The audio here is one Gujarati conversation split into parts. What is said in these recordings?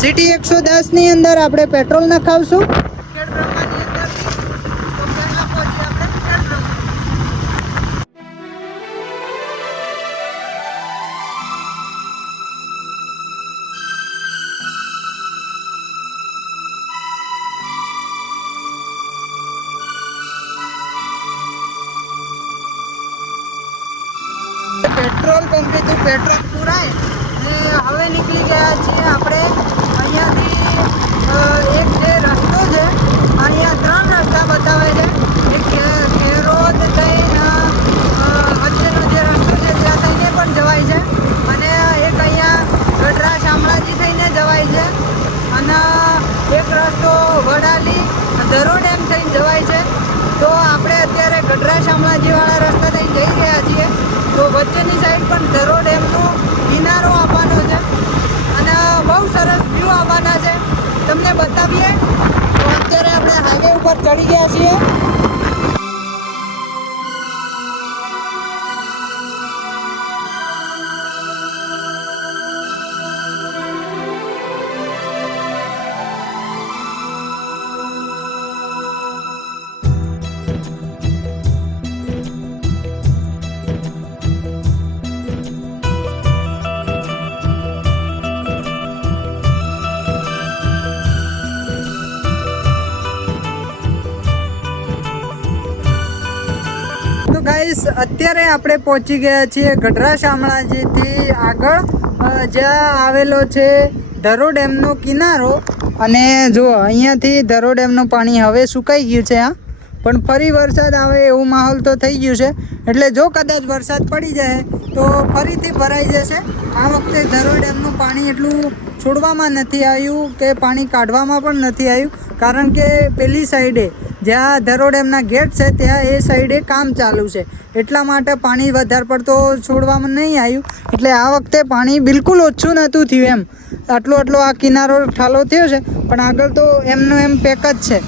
સિટી 110 ની અંદર આપણે પેટ્રોલ નખાવશું પેટ્રોલ પંપેથી પેટ્રોલ પુરાય ને હવે નીકળી ગયા છીએ આપણે અહીંયાથી એક જે રસ્તો છે અહીંયા 3 રસ્તા બતાવે છે એક ખેરોદ થઈને વચ્ચેનો જે રસ્તો છે ત્યાં થઈને પણ જવાય છે અને એક અહીંયા ગઢડા શામળાજી થઈને જવાય છે અને એક રસ્તો વડાલી ધરો ડેમ થઈને જવાય છે તો આપણે અત્યારે ગઢડા શામળાજીવાળા રસ્તા થઈને જઈ રહ્યા છીએ તો વચ્ચેની સાઈડ પણ ધરો ડેમનો કિનારો આવવાનો છે અને બહુ સરસ વ્યૂ આવવાના છે તમને બતાવીએ તો અત્યારે આપણે હાઈવે ઉપર ચડી ગયા છીએ ગાઈસ અત્યારે આપણે પહોંચી ગયા છીએ ગઢડા શામળાજીથી આગળ જ્યાં આવેલો છે ધરો ડેમનો કિનારો અને જો અહીંયાથી ધરો ડેમનું પાણી હવે સુકાઈ ગયું છે પણ ફરી વરસાદ આવે એવું માહોલ તો થઈ ગયું છે એટલે જો કદાચ વરસાદ પડી જાય તો ફરીથી ભરાઈ જશે આ વખતે ધરો ડેમનું પાણી એટલું છોડવામાં નથી આવ્યું કે પાણી કાઢવામાં પણ નથી આવ્યું કારણ કે પેલી સાઈડે જ્યાં ધરો ડેમના ગેટ છે ત્યાં એ સાઈડે કામ ચાલુ છે એટલા માટે પાણી વધારે પડતો છોડવામાં નહીં આવ્યું એટલે આ વખતે પાણી બિલકુલ ઓછું નહોતું થયું એમ આટલો આ કિનારો ઠાલો થયો છે પણ આગળ તો એમનું એમ પેક જ છે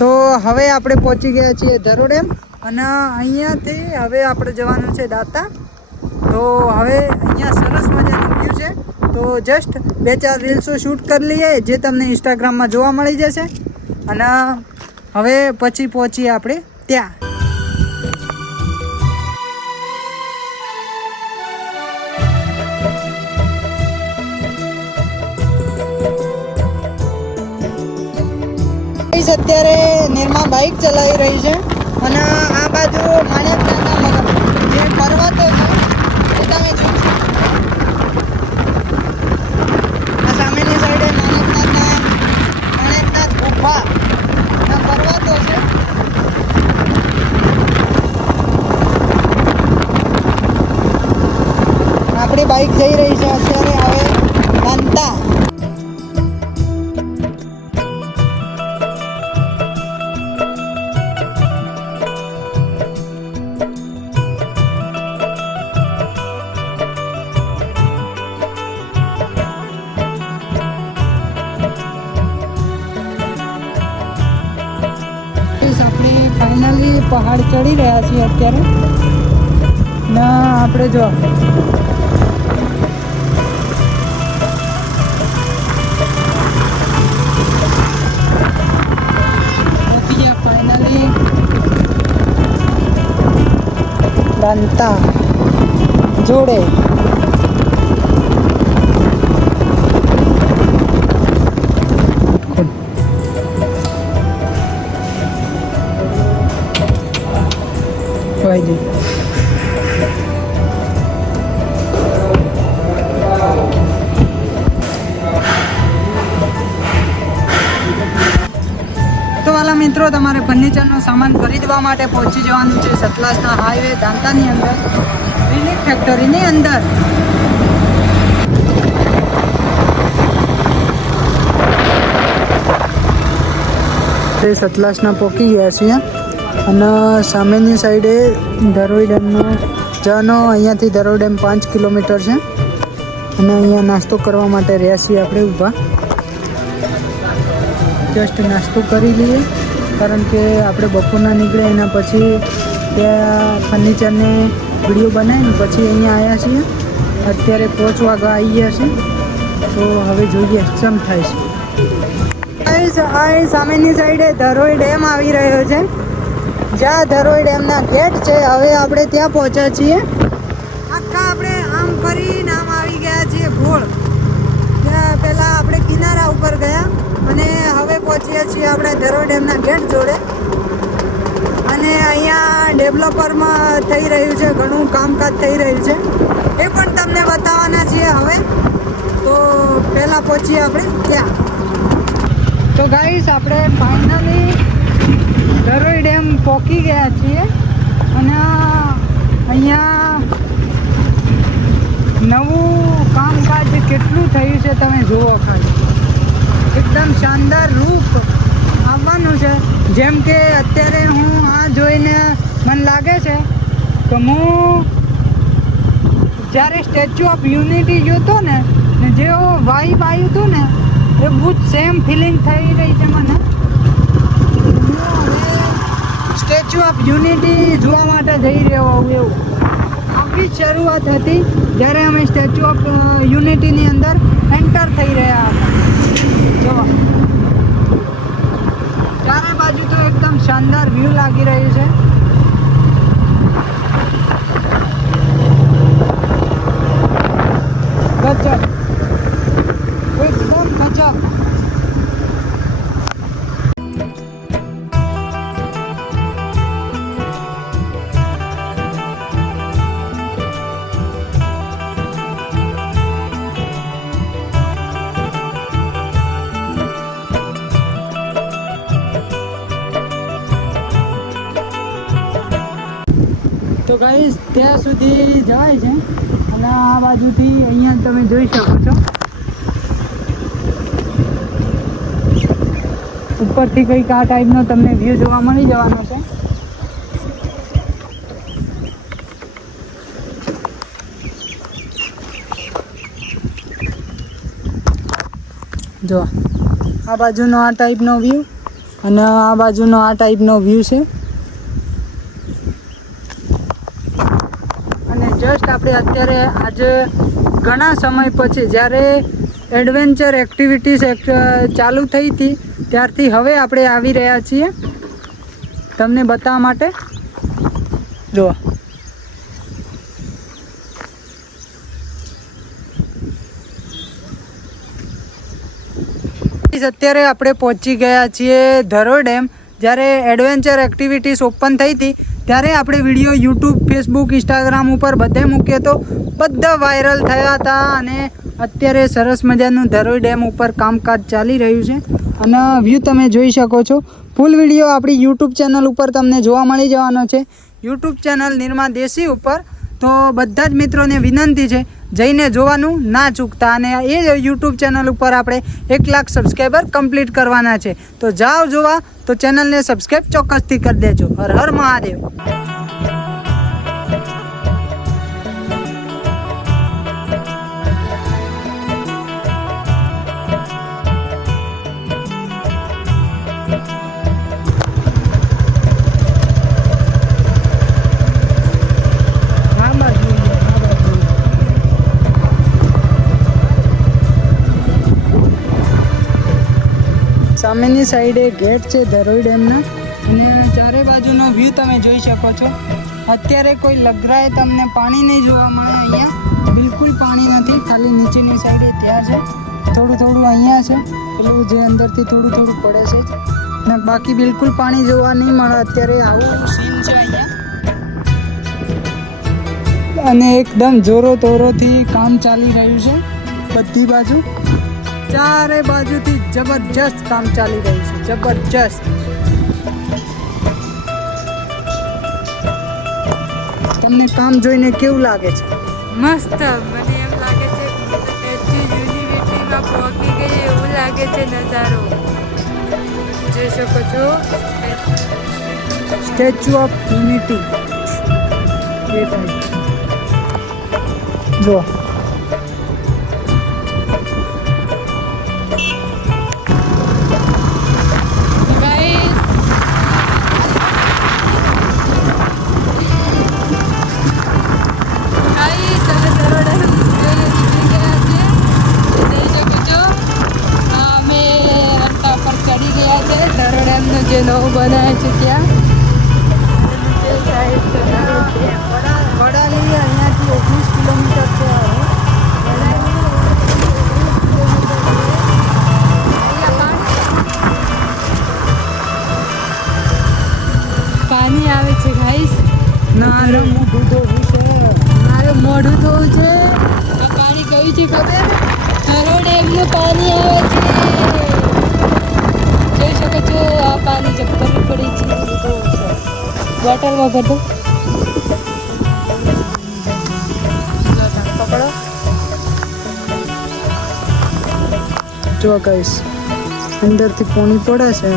તો હવે આપણે પહોંચી ગયા છીએ ધરો ડેમ અને અહીંયાથી હવે આપણે જવાનું છે દાતા તો હવે અહીંયા સરસ મજાનું વ્યૂ છે તો જસ્ટ 2-4 રીલ્સો શૂટ કરી લઈએ જે તમને ઇન્સ્ટાગ્રામમાં જોવા મળી જશે અને હવે પછી પહોંચીએ આપણે ત્યાં અત્યારે નિર્મા બાઇક ચલાવી રહી છે અને આ બાજુ માણેકનાથના જે પર્વતો છે એ તમે જોશો આ સામેની સાઈડે માણેકનાથ ગુફા પર્વતો છે આપણી બાઇક જઈ રહી છે અત્યારે હવે કાંતા ફાઇનલી પહાડ ચડી રહ્યા છીએ અત્યારે ના આપણે જો ફાઇનલી દાંતા જોડે ભાઈજી તો વાલા મિત્રો તમારે ફર્નિચરનો સામાન ખરીદવા માટે પહોંચી જવાનું છે સતલાસના હાઈવે દાંતાની અંદર રિલીફ ફેક્ટરીની અંદર તે સતલાસના પહોંચી ગયા છીએ અને સામેની સાઈડે ધરોઈ ડેમનો જવાનો અહીંયાથી ધરોઈ ડેમ 5 કિલોમીટર છે અને અહીંયા નાસ્તો કરવા માટે રહ્યા છીએ આપણે ઊભા જસ્ટ નાસ્તો કરી લઈએ કારણ કે આપણે બપોરના નીકળે એના પછી ત્યાં ફર્નિચરને વિડીયો બનાવીને પછી અહીંયા આવ્યા છીએ અત્યારે 5 વાગ્યા આવી ગયા છે તો હવે જોઈએ શું થાય છે. આ સામેની સાઈડે ધરોઈ ડેમ આવી રહ્યો છે, જ્યાં ધરોઈ ડેમના ગેટ છે. હવે આપણે ત્યાં પહોંચ્યા છીએ. આખા આપણે આમ ફરીને આમ આવી ગયા છીએ ઘોળ. ત્યાં પહેલાં આપણે કિનારા ઉપર ગયા અને હવે પહોંચ્યા છીએ આપણે ધરોઈ ડેમના ગેટ જોડે. અને અહીંયા ડેવલપરમાં થઈ રહ્યું છે, ઘણું કામકાજ થઈ રહ્યું છે, એ પણ તમને બતાવવાના છીએ હવે. તો પહેલાં પહોંચીએ આપણે ત્યાં. તો ગાઈસ આપણે ફાઇનલી ધરોઈ ડેમ પહોંચી ગયા છીએ અને અહીંયા નવું કામકાજ કેટલું થયું છે તમે જુઓ ખાલી. એકદમ શાનદાર રૂપ આવવાનું છે. જેમ કે અત્યારે હું આ જોઈને મને લાગે છે કે હું જ્યારે સ્ટેચ્યુ ઓફ યુનિટી જોતો ને જેવો વાઇબ આવ્યું હતું ને એ બહુ જ સેમ ફિલિંગ થઈ રહી છે મને. સ્ટેચ્યુ ઓફ યુનિટી જોવા માટે જઈ રહ્યો હોઉં એવું. આવી શરૂઆત હતી જ્યારે અમે સ્ટેચ્યુ ઓફ યુનિટીની અંદર એન્ટર થઈ રહ્યા હતા. જોવા ચારે બાજુ તો એકદમ શાનદાર વ્યૂ લાગી રહ્યું છે. ગજબ, એકદમ ગજબ. તો ગાઈસ ત્યાં સુધી જાય છે અને આ બાજુથી અહીંયા તમે જોઈ શકો છો ઉપરથી કંઈક આ ટાઈપનો તમને વ્યૂ જોવા મળી જવાનો છે. જો આ બાજુનો આ ટાઈપનો વ્યૂ અને આ બાજુનો આ ટાઈપનો વ્યૂ છે. જસ્ટ આપણે અત્યારે આજે ઘણા સમય પછી જ્યારે એડવેન્ચર એક્ટિવિટીઝ ચાલુ થઈ હતી ત્યારથી હવે આપણે આવી રહ્યા છીએ તમને બતાવવા માટે. જો અત્યારે આપણે પહોંચી ગયા છીએ ધરોઈ ડેમ. જ્યારે એડવેન્ચર એક્ટિવિટીઝ ઓપન થઈ હતી ત્યારે આપણે વિડીયો યુટ્યુબ, ફેસબુક, ઇન્સ્ટાગ્રામ ઉપર બધે મૂકીએ તો બધા વાયરલ થયા હતા. અને અત્યારે સરસ મજાનું ધરોઈ ડેમ ઉપર કામકાજ ચાલી રહ્યું છે અને વ્યૂ તમે જોઈ શકો છો. ફૂલ વિડીયો આપણી યુટ્યુબ ચેનલ ઉપર તમને જોવા મળી જવાનો છે, યુટ્યુબ ચેનલ નિર્મા દેશી ઉપર. તો બધા જ મિત્રોને વિનંતી છે જઈને જોવાનું ના ચૂકતા. અને એ યુટ્યુબ ચેનલ ઉપર આપણે 1 લાખ સબસ્ક્રાઈબર કમ્પ્લીટ કરવાના છે. તો જાઓ જોવા, તો ચેનલને સબસ્ક્રાઈબ ચોક્કસથી કરી દેજો. હર હર મહાદેવ. સામેની સાઈડે ગેટ છે ધરોઈ ડેમના અને ચારે બાજુનો વ્યૂ તમે જોઈ શકો છો. અત્યારે કોઈ લગરાએ તમને પાણી નહીં જોવા મળે. અહીંયા બિલકુલ પાણી નથી, ખાલી નીચેની સાઈડે ત્યાં છે, થોડું થોડું અહીંયા છે, પેલું જે અંદરથી થોડું થોડું પડે છે ને બાકી બિલકુલ પાણી જોવા નહીં મળે. અત્યારે આવું સીન છે અહીંયા અને એકદમ જોરો તોરોથી કામ ચાલી રહ્યું છે. બધી બાજુ ચારે બાજુથી જબરજસ્ત કામ ચાલી રહ્યું છે, જબરજસ્ત. તમને કામ જોઈને કેવું લાગે છે? મસ્ત. મને એમ લાગે છે સ્ટેચ્યુ યુનિટીમાં પહોંચી ગઈ એવું લાગે છે. નજારો જોઈ શકો છો. Statue of unity A type જો. તમે ધરોઈ ડેમ જોઈ ગયા છે. જે નવું બનાવે છે ત્યાં તે સાઈડ છે. વડાલી અહીંયાથી 19 કિલોમીટર છે. પાણી આવે છે ગાઈસ. મારે મોઢું ધોવું છે. મારે મોઢું ધોવું છે. આ પાણી કયું છે ખબર? ધરોઈ ડેમનું પાણી આવે છે. જોઈ શકો છો આ પાણી જબ્બર પડી છે. બોટલમાં ભર દો. પકડો. જો કહીશ અંદરથી પાણી પડે છે.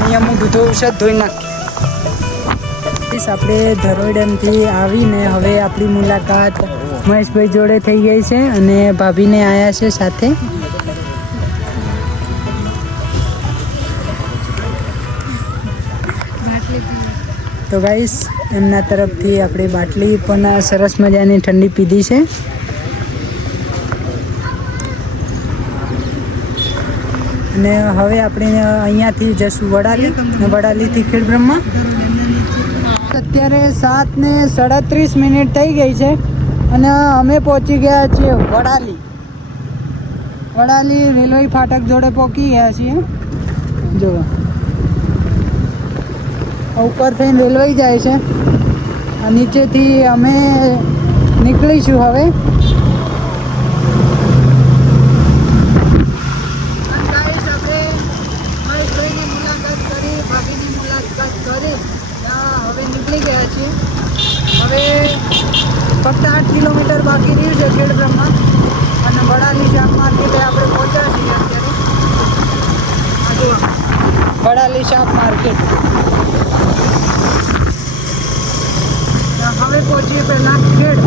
અહીંયા મોઢું ધોવું છે, ધોઈ નાખ. આપણે ધરોઈ ડેમથી આવીને હવે આપણી મુલાકાત મહેશભાઈ જોડે થઈ ગઈ છે અને ભાભીને આવ્યા છે સાથે. તો ગાઈસ એમના તરફથી આપણે બાટલી પણ સરસ મજાની ઠંડી પીધી છે. અને હવે આપણે અહીંયાથી જશું વડાલીથી ખેડબ્રહ્મા. અત્યારે 7:37 થઈ ગઈ છે અને અમે પહોંચી ગયા છીએ વડાલી રેલવે ફાટક જોડે પહોંચી ગયા છીએ. જો ઉપર થઈને રેલવે જાય છે, નીચેથી અમે નીકળીશું હવે. હવે નીકળી ગયા છીએ. હવે ફક્ત 8 કિલોમીટર બાકી રહ્યું છે ખેડબ્રહ્મા અને વડાલી શાક માર્કેટે આપણે પહોંચ્યા છીએ અત્યારે. વડાલી શાક માર્કેટ હવે પહોંચીએ પહેલાં ખેડ.